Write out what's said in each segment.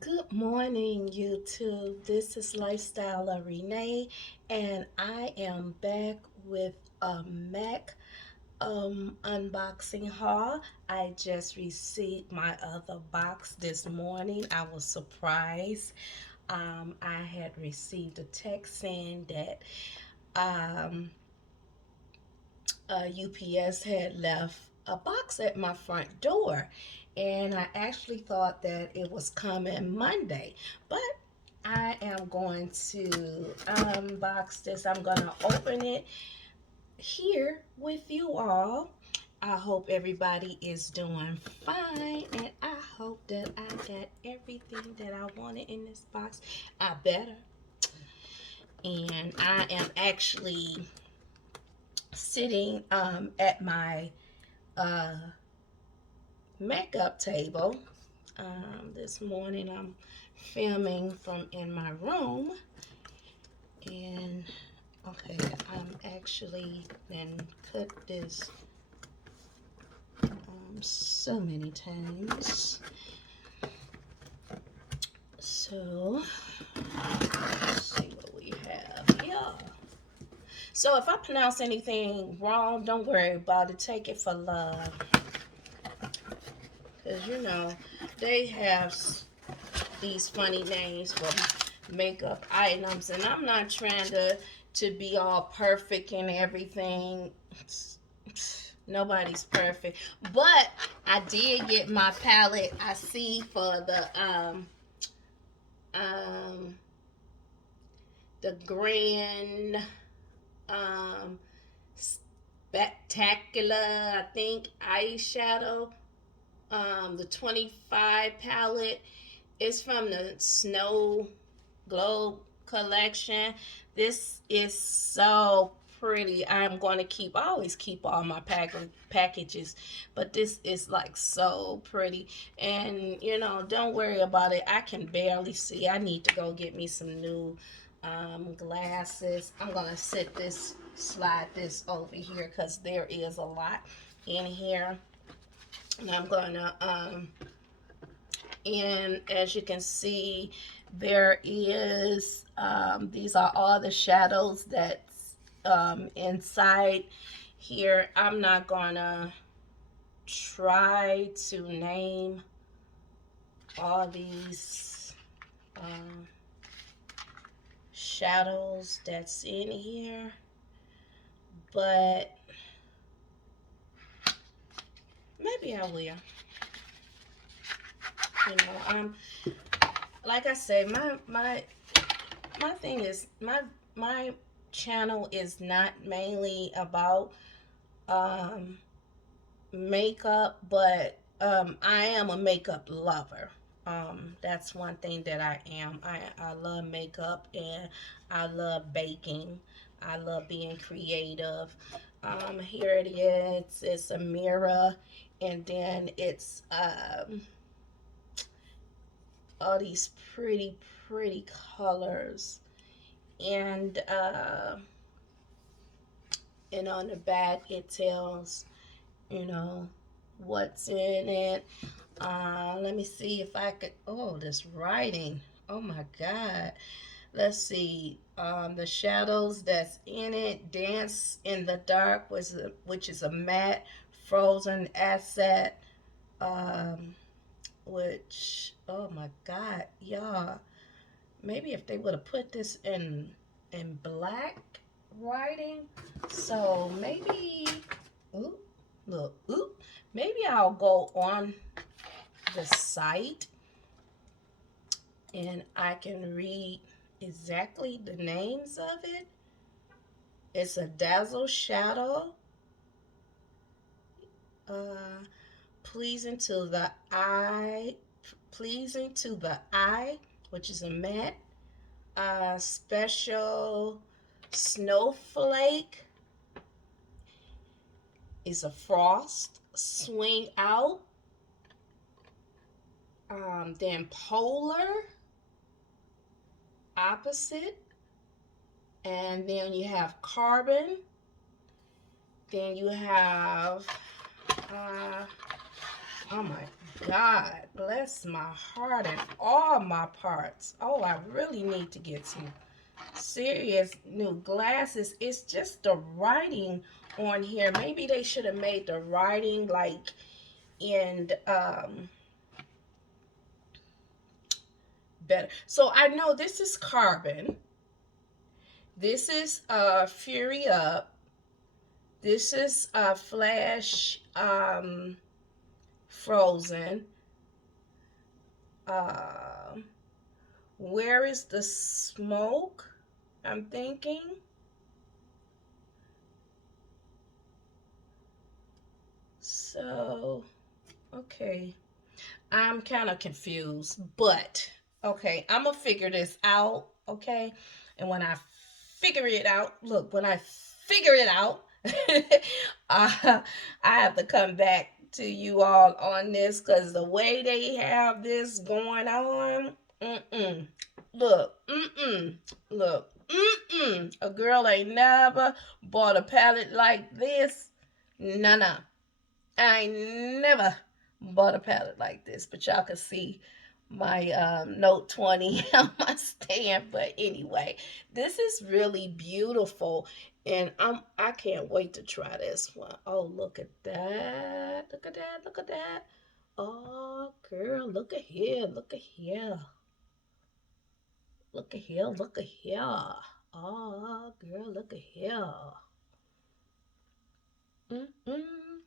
Good morning, YouTube. This is Lifestyle of Renee, and I am back with a MAC unboxing haul. I just received my other box this morning. I was surprised. I had received a text saying that um, UPS had left a box at my front door, and I actually thought that it was coming Monday, but I am going to unbox this. I'm going to open it here with you all. I hope everybody is doing fine, and I hope that I got everything that I wanted in this box. I better. And I am actually sitting at my uh, makeup table. This morning I'm filming from in my room, and okay, I'm actually been cut this so many times. So let's see what we have here. So if I pronounce anything wrong, don't worry about it. Take it for love, because they have these funny names for makeup items, and I'm not trying to be all perfect and everything. Nobody's perfect, but I did get my palette. I see for um the grand um spectacular, I think, eyeshadow, the 25 palette is from the Snow Globe collection. This is so pretty. I'm going to keep, I always keep all my packages, but this is like so pretty. And don't worry about it. I can barely see. I need to go get me some new glasses. I'm going to slide this over here because there is a lot in here. And I'm going to and as you can see, there is these are all the shadows that's inside here. I'm not gonna try to name all these shadows that's in here, but maybe I will. Like I said, my thing is my channel is not mainly about um makeup, but I am a makeup lover. That's one thing that I am. I love makeup, and I love baking. I love being creative. Here it is. It's a mirror, and then it's all these pretty colors, and on the back it tells you know what's in it. Let me see if I could. Oh, this writing. Oh my God. Let's see. The shadows that's in it. Dance in the Dark, which is a matte frozen asset. Um, which, oh my God, y'all. Maybe if they would have put this in black writing. So maybe. Ooh, look. Ooh. Maybe I'll go on the site and I can read exactly the names of it. It's a dazzle shadow, uh, pleasing to the eye, which is a matte. Special snowflake is a frost. Swing out. Then polar opposite, and then you have carbon. Then you have, oh my God bless my heart and all my parts. Oh, I really need to get some serious new glasses. It's just the writing on here. Maybe they should have made the writing like in better. So I know this is Carbon. This is Fury Up. This is Flash Frozen. Uh, where is the smoke? I'm thinking. So, okay. I'm kind of confused, but okay, I'm gonna figure this out, okay? And when I figure it out, look, when I figure it out, I have to come back to you all on this because the way they have this going on, look, look, a girl ain't never bought a palette like this. Nah. I ain't never bought a palette like this, but y'all can see my Note 20 on my stand. But anyway, this is really beautiful, and I can't wait to try this one. Oh, look at that! Look at that! Look at that! Oh, girl, look at here! Look at here! Look at here! Look at here! Oh, girl, look at here! Mm-mm.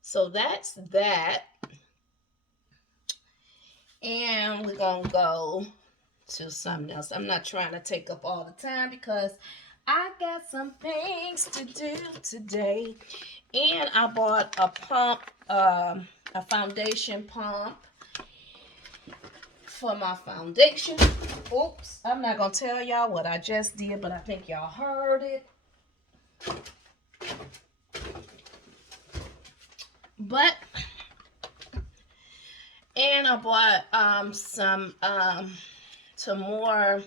So that's that. And we're going to go to something else. I'm not trying to take up all the time because I got some things to do today. And I bought a pump, a foundation pump for my foundation. Oops, I'm not going to tell y'all what I just did, but I think y'all heard it. And I bought some more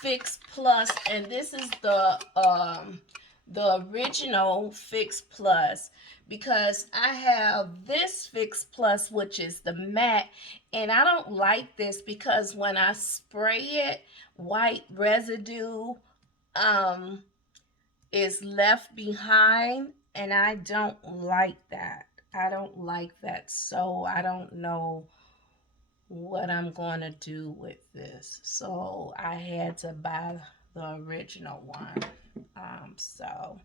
Fix Plus, and this is the original Fix Plus, because I have this Fix Plus, which is the matte, and I don't like this because when I spray it, white residue is left behind, and I don't like that. I don't like that, so I don't know what I'm going to do with this. So I had to buy the original one. So,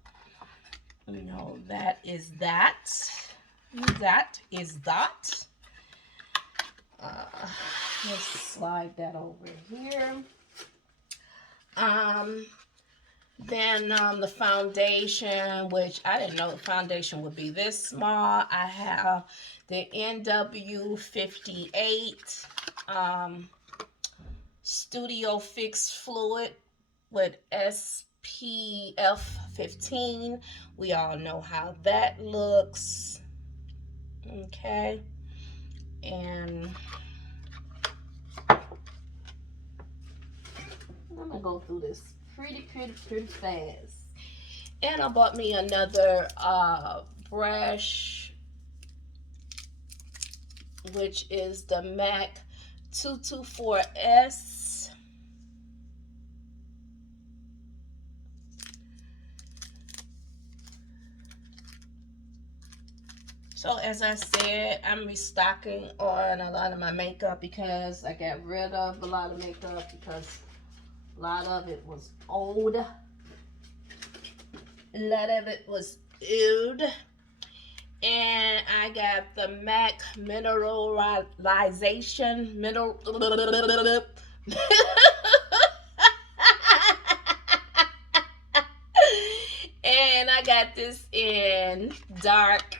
you know, that is that. That is that. Let's slide that over here. Then the foundation, which I didn't know the foundation would be this small. I have the NW58 Studio Fix Fluid with SPF 15. We all know how that looks. Okay. And I'm going to go through this pretty fast. And I bought me another brush, which is the MAC 224S. So as I said, I'm restocking on a lot of my makeup because I got rid of a lot of makeup because a lot of it was old. A lot of it was old. And I got the MAC Mineralization. And I got this in dark,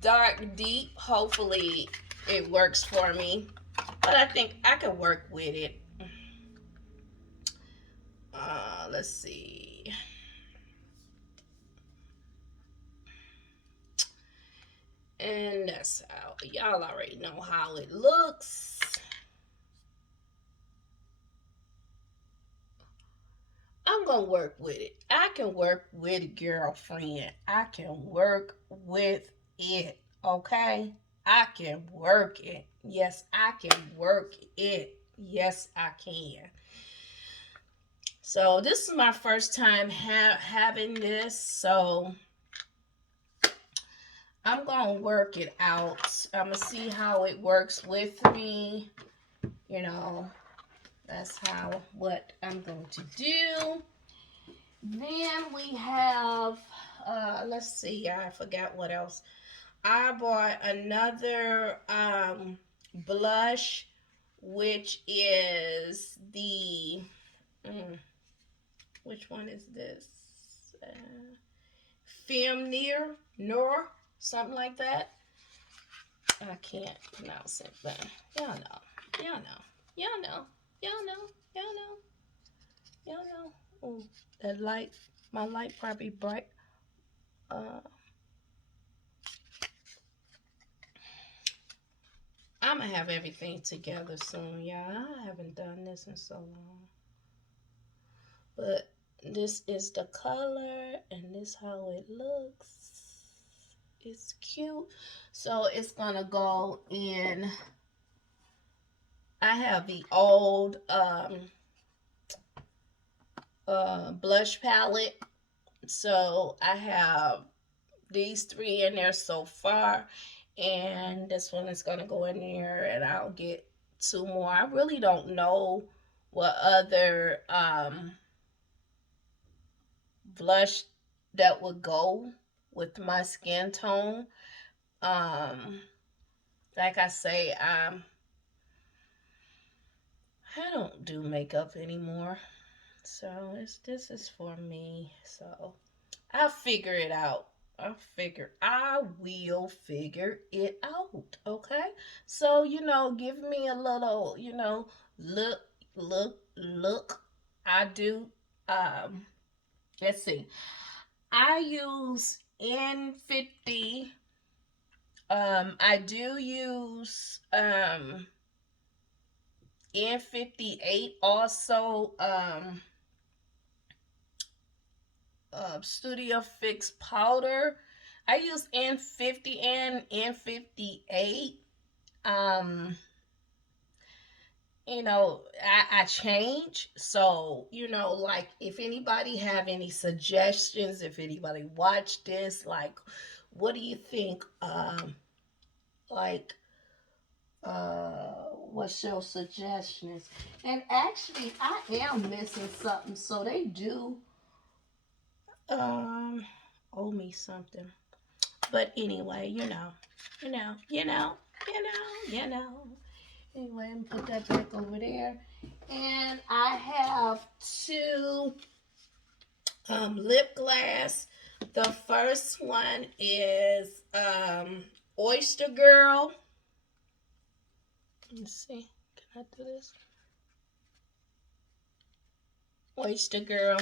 dark deep. Hopefully it works for me. But I think I can work with it. Let's see. And that's how, y'all already know how it looks. I'm gonna work with it. I can work with it, girlfriend. I can work with it, okay? I can work it. Yes, I can work it. Yes, I can. So this is my first time having this, so I'm gonna work it out. I'm gonna see how it works with me. You know, that's what I'm going to do. Then we have, let's see, I forgot what else. I bought another blush, which is the, mm, which one is this? Film Near, Noir, something like that. I can't pronounce it, but y'all know. Y'all know. Y'all know. Y'all know. Y'all know. Y'all know. Oh, that light. My light probably bright. Uh, I'm gonna have everything together soon, y'all. I haven't done this in so long. But this is the color, and this how it looks. It's cute. So it's gonna go in. I have the old blush palette. So I have these three in there so far, and this one is gonna go in there, and I'll get two more. I really don't know what other blush that would go with my skin tone. Um, like I say, I don't do makeup anymore, so this is for me. So I'll figure it out. I will figure it out. Okay. So, give me a little, look, look. I do, um, let's see. I use N50. I do use, N58 also, Studio Fix powder. I use N50 and N58. Um, I change. So, like if anybody have any suggestions, if anybody watch this, like what do you think? Like what's your suggestions? And actually I am missing something, so they do um owe me something. But anyway, you know, you know, you know, you know. Anyway, I'm put that back over there. And I have two lip gloss. The first one is Oyster Girl. Let's see. Can I do this? Oyster Girl.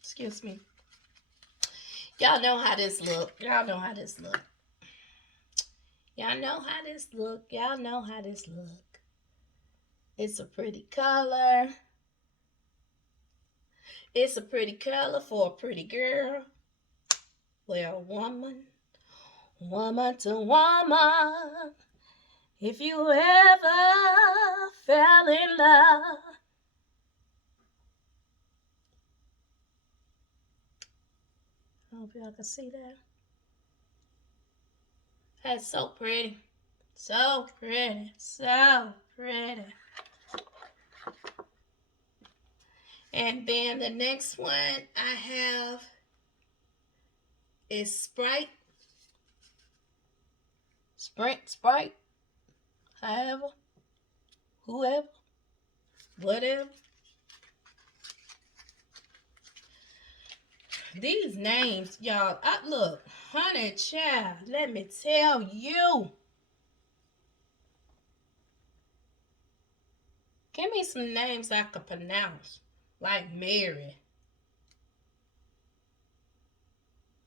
Excuse me. Y'all know how this look. Y'all know how this look. Y'all know how this look. Y'all know how this look. It's a pretty color. It's a pretty color for a pretty girl. Well, woman to woman. If you ever fell in love. I hope y'all can see that. That's so pretty. So pretty. So pretty. And then the next one I have is Sprite. Sprite. However, whoever, whatever. These names, y'all, look, honey child, let me tell you. Give me some names I can pronounce, like Mary.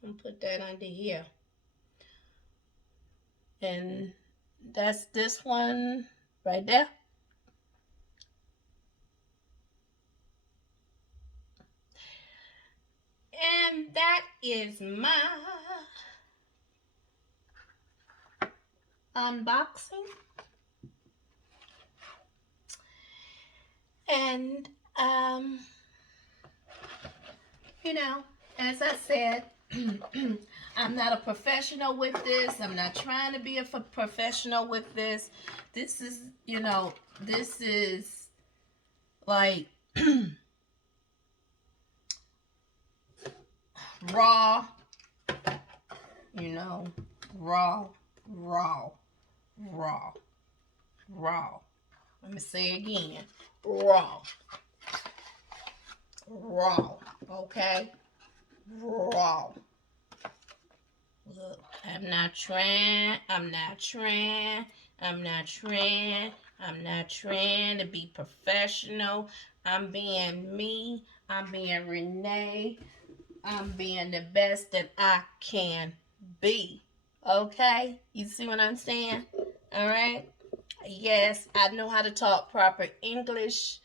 I'm gonna put that under here. And that's this one right there. And that is my unboxing. And, you know, as I said, I'm not a professional with this. I'm not trying to be a professional with this. This is, this is like raw, you know, raw, raw, raw, raw. Let me say it again. Raw. Raw. Okay? Raw. Look, I'm not trying to be professional. I'm being me. I'm being Renee. I'm being the best that I can be. Okay? You see what I'm saying? All right? Yes, I know how to talk proper English.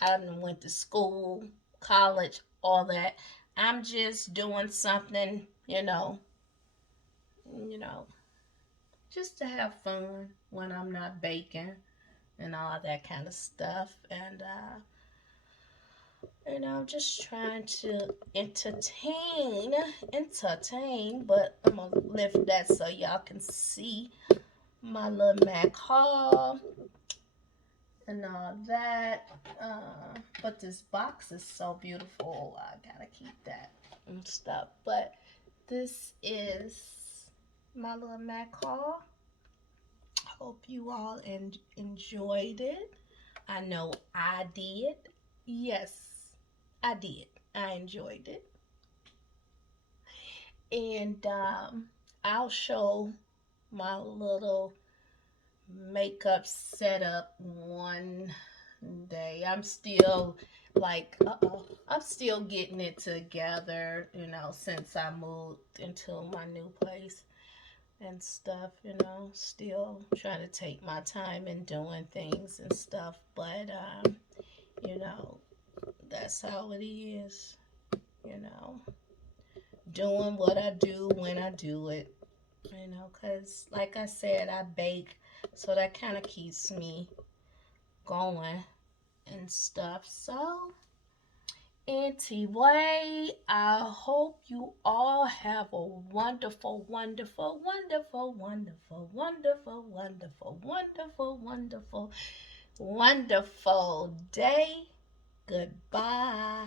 I went to school, college, all that. I'm just doing something, you know, just to have fun when I'm not baking and all that kind of stuff. And, just trying to entertain, but I'm going to lift that so y'all can see my little Mac haul and all that. But this box is so beautiful. I gotta keep that and stuff. But this is my little Mac haul. Hope you all enjoyed it. I know I did. Yes, I did. I enjoyed it. And I'll show my little makeup setup one day. I'm still I'm still getting it together, since I moved into my new place and stuff, still trying to take my time and doing things and stuff, but you know, that's how it is, you know, doing what I do when I do it, because like I said, I bake, so that kind of keeps me going and stuff. So, anyway, I hope you all have a wonderful, wonderful, wonderful, wonderful, wonderful, wonderful, wonderful, wonderful, wonderful day. Goodbye.